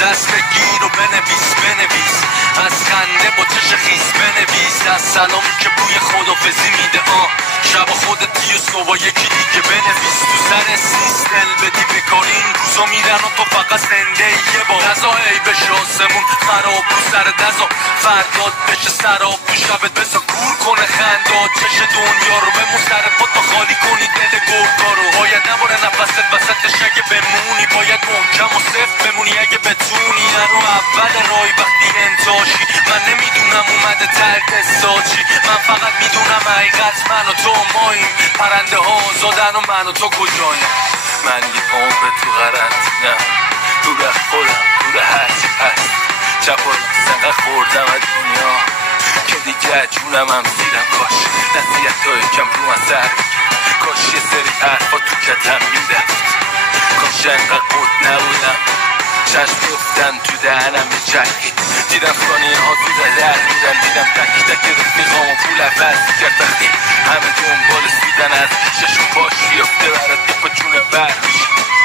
دست بگیر و بنویس از خنده با چش خیس بنویس از سلامی که بوی خدافزی میده شب خودتی و صبح یکی دیگه بنویس تو سر سیست دل بدی بکاری این روزا میرن و تو فقط زنده یه بار نزا ای بشه آسمون خراب رو سر دزا فرداد بشه سراب تو شبت بسا کور کنه خنداد چش دنیا رو بمون سر پا تا خالی کنی دل گرگا رو باید نباره نفست وسطش اگه بمونی باید محکم و صفت بمونی اگه بتونی هنو اول رای وقتی انتاشی من نمیدونم اومده ترک استاچی من فقط میدونم حقیقت من و تو ماییم پرنده ها آزادن و من و تو کجاییم من یه عمر تو قرنطینه‌ام دور از خودم دور هرچی هست چپ و سنقه خوردم از دنیا که دیگه جونم هم سیرم کاش نصیحت های کم رو من سر کاش یه سری حرفا تو کتم میرفت کاش انقدر قد نبودم چشم گفتن تو دهنم چرخید دیدم ثانیه ها تو در میدن دیدم تک تک رفیقام و پول عوض کرد وقتی همه دنبال سیدن از پیششون باش بیافته برات یه پا جون بر میشه